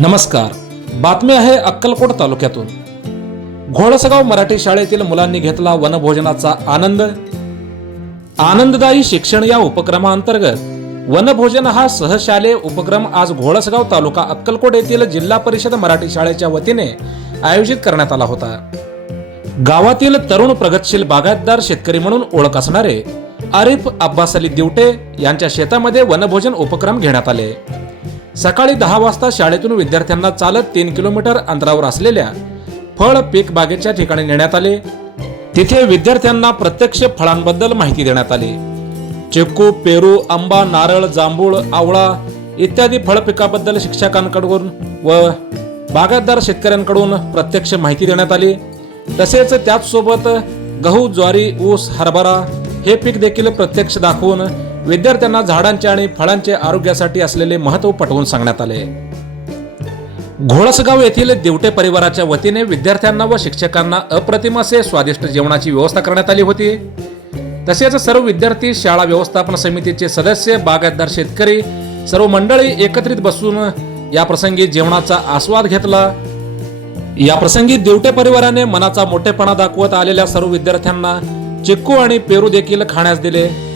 नमस्कार. बातमी आहे अक्कलकोट तालुक्यातून. घोळसगाव मराठी शाळेतील मुलांनी घेतला वनभोजनाचा आनंद. आनंददायी शिक्षण या उपक्रमाअंतर्गत वनभोजन हा सहशालेय उपक्रम आज घोळसगाव तालुका अक्कलकोट येथील जिल्हा परिषद मराठी शाळेच्या वतीने आयोजित करण्यात आला होता. गावातील तरुण प्रगतशील बागायतदार शेतकरी म्हणून ओळख असणारे आरिफ अब्बास अली दिवटे यांच्या शेतामध्ये वनभोजन उपक्रम घेण्यात आले. सकाळी 10 वाजता शाळेतून विद्यार्थ्यांना चालत 3 किलोमीटर अंतरावर असलेल्या फळ पीक बागेच्या ठिकाणी नेण्यात आले. तिथे विद्यार्थ्यांना प्रत्यक्ष फळांबद्दल माहिती देण्यात आली. चिक्कू, पेरू, आंबा, नारळ, जांभूळ, आवळा इत्यादी फळ पिकाबद्दल शिक्षकांकडून व बागायतदार शेतकऱ्यांकडून प्रत्यक्ष माहिती देण्यात आली. तसेच त्याचसोबत गहू, ज्वारी, ऊस, हरभरा हे पीक देखील प्रत्यक्ष दाखवून विद्यार्थ्यांना झाडांचे आणि फळांचे आरोग्यासाठी असलेले महत्त्व पटवून सांगण्यात आले. घोळसगाव येथील दिवटे परिवाराच्या वतीने विद्यार्थ्यांना व शिक्षकांना अप्रतिम असे स्वादिष्ट जेवणाची व्यवस्था करण्यात आली होती. तसेच सर्व विद्यार्थी, शाळा व्यवस्थापन समितीचे सदस्य, बागायतदार शेतकरी सर्व मंडळी एकत्रित बसून या प्रसंगी जेवणाचा आस्वाद घेतला. या प्रसंगी दिवटे परिवाराने मनाचा मोठेपणा दाखवत आलेल्या सर्व विद्यार्थ्यांना चिक्कू आणि पेरू देखील खाण्यास दिले.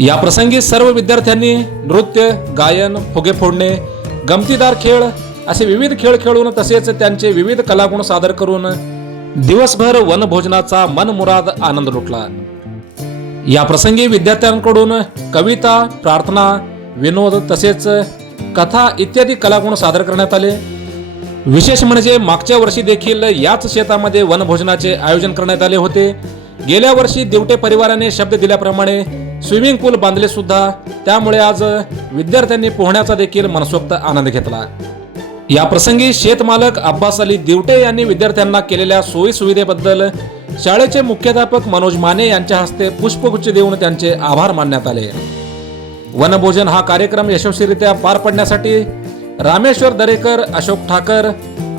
या प्रसंगी सर्व विद्यार्थ्यांनी नृत्य, गायन, फुगे फोडणे, गमतीदार खेळ असे विविध खेळ खेळून तसेच त्यांचे विविध कलागुण सादर करून दिवसभर वनभोजनाचा मनमुराद आनंद लुटला. या प्रसंगी विद्यार्थ्यांकडून कविता, प्रार्थना, विनोद तसेच कथा इत्यादी कलागुण सादर करण्यात आले. विशेष म्हणजे मागच्या वर्षी देखील याच शेतामध्ये वनभोजनाचे आयोजन करण्यात आले होते. गेल्या वर्षी दिवटे परिवाराने शब्द दिल्याप्रमाणे स्विमिंग पूल बांधले सुद्धा. त्यामुळे आज विद्यार्थ्यांनी पोहण्याचा देखील मनसोक्त आनंद घेतला. या प्रसंगी शेतमालक अब्बास अली दिवटे यांनी विद्यार्थ्यांना केलेल्या सोयी सुविधेबद्दल शाळेचे मुख्याध्यापक मनोज माने यांच्या हस्ते पुष्पगुच्छ देऊन त्यांचे आभार मानण्यात आले. वनभोजन हा कार्यक्रम यशस्वीरित्या पार पडण्यासाठी रामेश्वर दरेकर, अशोक ठाकर,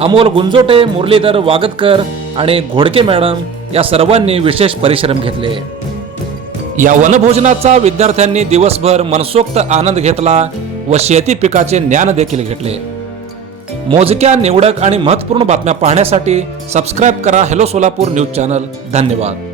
अमोल गुंजोटे, मुरलीधर वागतकर आणि घोडके मॅडम या सर्वांनी विशेष परिश्रम घेतले. या वनभोजनाचा विद्यार्थ्यांनी दिवसभर मनसोक्त आनंद घेतला व शेती पिकाचे ज्ञान देखील घेतले. मोजक्या, निवडक आणि महत्त्वपूर्ण बातम्या पाहण्यासाठी सबस्क्राईब करा हेलो सोलापूर न्यूज चॅनल. धन्यवाद.